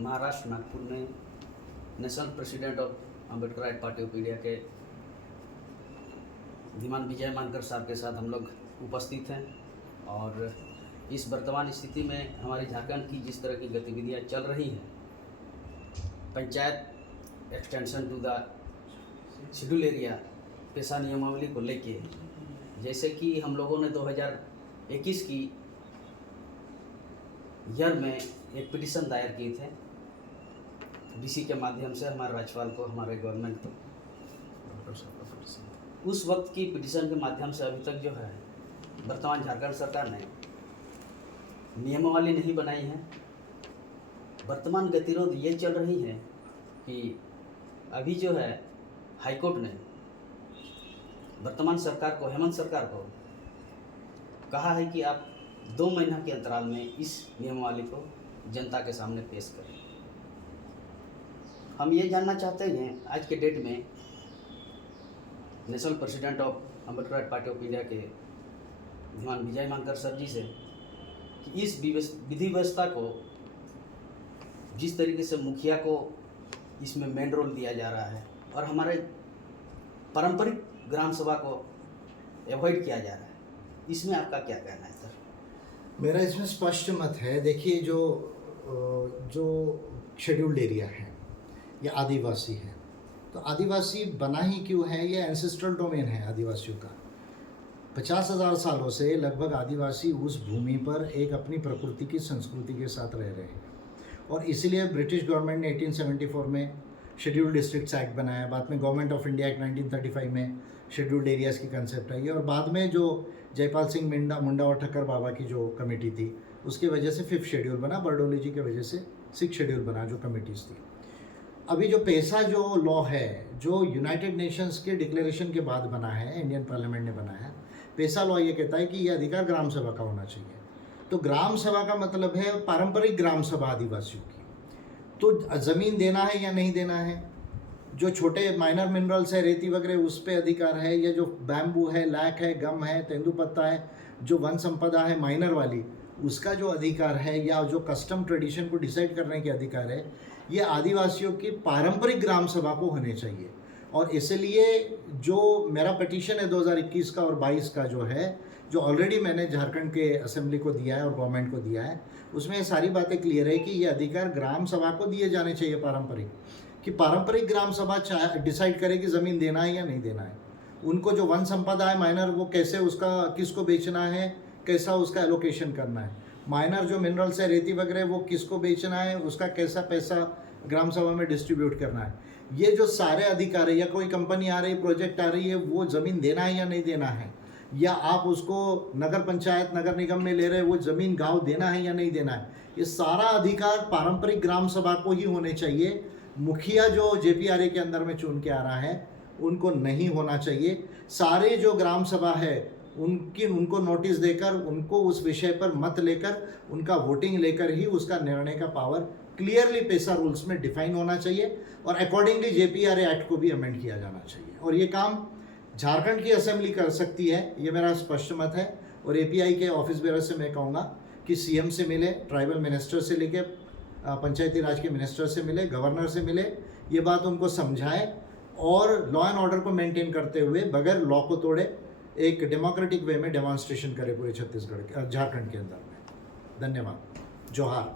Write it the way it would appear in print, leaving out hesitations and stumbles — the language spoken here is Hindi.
महाराष्ट्र नागपुर में national president of Ambedkar party of India के धीमान विजय मानकर साहब के साथ हम लोग उपस्थित हैं। और इस वर्तमान स्थिति में हमारी झारखंड की जिस तरह की गतिविधियां चल रही हैं, panchayat extension to the schedule area PESA नियमावली को लेके, जैसे कि हम लोगों ने 2021 की ईयर में एक पिटीशन दायर किए थे डीसी के माध्यम से हमारे राज्यपाल को, हमारे गवर्नमेंट को। उस वक्त की पिटीशन के माध्यम से अभी तक जो है वर्तमान झारखंड सरकार ने नियमावली नहीं बनाई है। वर्तमान गतिरोध ये चल रही है कि अभी जो है हाईकोर्ट ने वर्तमान सरकार को, हेमंत सरकार को कहा है कि आप 2 महीना के अंतराल में इस नियमावली को जनता के सामने पेश करें। हम ये जानना चाहते हैं आज के डेट में national president of Ambedkar party of India के धीमान विजय मानकर सर जी से कि इस विधि व्यवस्था को जिस तरीके से मुखिया को इसमें मेन रोल दिया जा रहा है और हमारे पारंपरिक ग्राम सभा को एवॉइड किया जा रहा है, इसमें आपका क्या कहना है सर? मेरा इसमें स्पष्ट मत है। देखिए, जो शेड्यूल्ड एरिया है या आदिवासी है, तो आदिवासी बना ही क्यों है? ये एंसेस्ट्रल डोमेन है आदिवासियों का। 50,000 सालों से लगभग आदिवासी उस भूमि पर एक अपनी प्रकृति की संस्कृति के साथ रह रहे हैं, और इसीलिए ब्रिटिश गवर्नमेंट ने 1874 में शेड्यूल्ड डिस्ट्रिक्ट्स एक्ट बनाया। बाद में गवर्नमेंट ऑफ इंडिया एक्ट 1935 में शेड्यूल्ड एरियाज़ की कंसेप्ट आई, और बाद में जो जयपाल सिंह मुंडा और ठक्कर बाबा की जो कमेटी थी, उसकी वजह से 5th शेड्यूल बना। बरडोली जी की वजह से 6th शेड्यूल बना, जो कमेटीज़ थी। अभी जो पेशा जो लॉ है, जो यूनाइटेड नेशंस के डिक्लेरेशन के बाद बना है, इंडियन पार्लियामेंट ने बनाया, पेशा लॉ ये कहता है कि ये अधिकार ग्राम सभा का होना चाहिए। तो ग्राम सभा का मतलब है पारंपरिक ग्राम सभा आदिवासियों की। तो ज़मीन देना है या नहीं देना है, जो छोटे माइनर मिनरल्स है, रेती वगैरह, उस पर अधिकार है, या जो बैम्बू है, लैक है, गम है, तेंदुपत्ता है, जो वन संपदा है माइनर वाली, उसका जो अधिकार है, या जो कस्टम ट्रेडिशन को डिसाइड करने के अधिकार है, ये आदिवासियों की पारंपरिक ग्राम सभा को होने चाहिए। और इसलिए जो मेरा पिटीशन है 2021 का और 22 का जो है, जो ऑलरेडी मैंने झारखंड के असेंबली को दिया है और गवर्नमेंट को दिया है, उसमें ये सारी बातें क्लियर है कि ये अधिकार ग्राम सभा को दिए जाने चाहिए पारंपरिक, कि पारंपरिक ग्राम सभा डिसाइड करे कि ज़मीन देना है या नहीं देना है। उनको जो वन संपदा है माइनर, वो कैसे उसका किसको बेचना है, कैसा उसका एलोकेशन करना है। माइनर जो मिनरल्स है, रेती वगैरह, वो किसको बेचना है, उसका कैसा पैसा ग्राम सभा में डिस्ट्रीब्यूट करना है। ये जो सारे अधिकार है, या कोई कंपनी आ रही, प्रोजेक्ट आ रही है, वो ज़मीन देना है या नहीं देना है, या आप उसको नगर पंचायत, नगर निगम में ले रहे, वो ज़मीन गांव देना है या नहीं देना है, ये सारा अधिकार पारंपरिक ग्राम सभा को ही होने चाहिए। मुखिया जो जेपीआरए के अंदर में चुन के आ रहा है, उनको नहीं होना चाहिए। सारे जो ग्राम सभा है उनको नोटिस देकर, उनको उस विषय पर मत लेकर, उनका वोटिंग लेकर ही उसका निर्णय का पावर क्लियरली पेशा रूल्स में डिफाइन होना चाहिए, और अकॉर्डिंगली जेपीआरए एक्ट को भी अमेंड किया जाना चाहिए। और ये काम झारखंड की असेंबली कर सकती है, ये मेरा स्पष्ट मत है। और एपीआई के ऑफिस बेरर से मैं कहूँगा कि सीएम से मिले, ट्राइबल मिनिस्टर से लेके पंचायती राज के मिनिस्टर से मिले, गवर्नर से मिले, ये बात उनको समझाएं, और लॉ एंड ऑर्डर को मेंटेन करते हुए बगैर लॉ को तोड़े एक डेमोक्रेटिक वे में डेमॉन्स्ट्रेशन करे पूरे छत्तीसगढ़ के, झारखंड के अंदर में। धन्यवाद। जोहार।